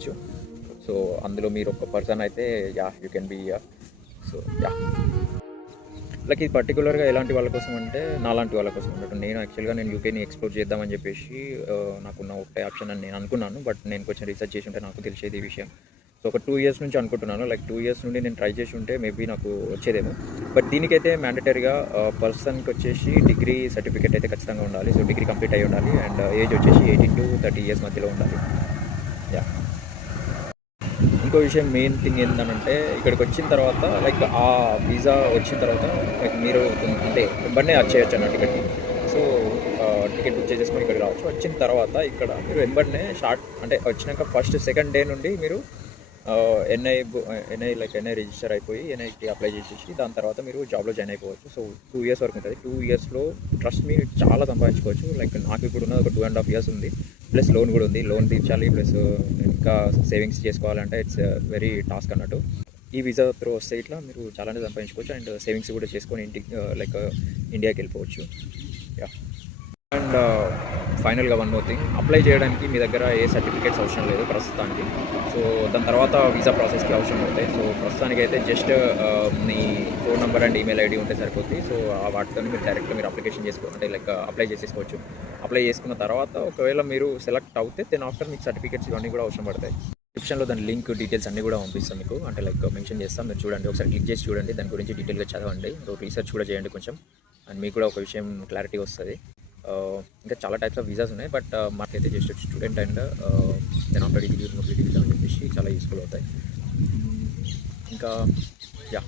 రావచ్చు. సో అందులో మీరు ఒక పర్సన్ అయితే you can be so like ఇది పర్టికులర్గా ఎలాంటి వాళ్ళ కోసం అంటే నాలాంటి వాళ్ళ కోసం అన్నట్టు. నేను యాక్చువల్గా యూకేని ఎక్స్ప్లోర్ చేద్దామని చెప్పేసి నాకున్న ఒకటే ఆప్షన్ అని నేను అనుకున్నాను. బట్ నేను కొంచెం రీసెర్చ్ చేసి ఉంటే నాకు తెలిసేది ఈ విషయం. సో ఒక 2 ఇయర్స్ నుంచి అనుకుంటున్నాను. లైక్ 2 ఇయర్స్ నుండి నేను ట్రై చేసి ఉంటే మేబీ నాకు వచ్చేదేమో. బట్ దీనికైతే మ్యాండటరీగా పర్సన్కి వచ్చేసి డిగ్రీ సర్టిఫికేట్ అయితే ఖచ్చితంగా ఉండాలి. సో డిగ్రీ కంప్లీట్ అయ్యి ఉండాలి అండ్ ఏజ్ వచ్చేసి 18 to 30 ఇయర్స్ మధ్యలో ఉండాలి. యా ఇంకో విషయం మెయిన్ థింగ్ ఏంటంటే ఇక్కడికి వచ్చిన తర్వాత లైక్ ఆ వీసా వచ్చిన తర్వాత లైక్ మీరు అంటే వెంబడే వచ్చేయచ్చు అన్నట్టు ఇక్కడికి. సో టికెట్ బుక్ చేసేసుకొని ఇక్కడికి రావచ్చు. వచ్చిన తర్వాత ఇక్కడ మీరు వెంబడే అంటే వచ్చినాక ఫస్ట్ సెకండ్ డే నుండి మీరు ఎన్ఐ రిజిస్టర్ అయిపోయి ఎన్ఐకి అప్లై చేసేసి దాని తర్వాత మీరు జాబ్లో జాయిన్ అయిపోవచ్చు. సో 2 ఇయర్స్ వరకు ఉంటుంది. 2 ఇయర్స్లో ట్రస్ట్ మీరు చాలా సంపాదించుకోవచ్చు. లైక్ నాకు ఇప్పుడు ఉన్న ఒక 2.5 ఇయర్స్ ఉంది. ప్లస్ లోన్ కూడా ఉంది. లోన్ తీర్చాలి ప్లస్ ఇంకా సేవింగ్స్ చేసుకోవాలంటే ఇట్స్ వెరీ టాస్క్ అన్నట్టు. ఈ వీసా త్రూ వస్తే ఇట్లా మీరు చాలానే సంపాదించుకోవచ్చు అండ్ సేవింగ్స్ కూడా చేసుకొని లైక్ ఇండియాకి వెళ్ళిపోవచ్చు. యా అండ్ ఫైనల్గా వన్ మోర్ థింగ్, అప్లై చేయడానికి మీ దగ్గర ఏ సర్టిఫికేట్స్ అవసరం లేదు ప్రస్తుతానికి. సో దాని తర్వాత వీసా ప్రాసెస్కి అవసరం పడతాయి. సో ప్రస్తుతానికి అయితే just me phone number and email ID ఉంటే సరిపోతుంది. సో ఆ వాటితో మీరు డైరెక్ట్గా మీరు అప్లికేషన్ అంటే లైక్ అప్లై చేసేసుకోవచ్చు. అప్లై చేసుకున్న తర్వాత ఒకవేళ మీరు సెలెక్ట్ అవుతే దెన్ ఆఫ్టర్ మీకు సర్టిఫికేట్స్ ఇవన్నీ కూడా అవసరం పడతాయి. డిస్క్రిప్షన్లో దాని లింక్ డీటెయిల్స్ అన్నీ కూడా పంపిస్తాం మీకు. అంటే లైక్ మెన్షన్ చేస్తాం, మీరు చూడండి, ఒకసారి క్లిక్ చేసి చూడండి, దాని గురించి డీటెయిల్గా చదవండి, రీసెర్చ్ కూడా చేయండి కొంచెం. అండ్ మీకు కూడా ఒక విషయం క్లారిటీ వస్తుంది. ఇంకా చాలా టైప్స్ ఆఫ్ వీసాస్ ఉన్నాయి. బట్ మాకైతే just student and then after degree mobility visa అని చెప్పేసి చాలా యూస్ఫుల్ అవుతాయి. ఇంకా యా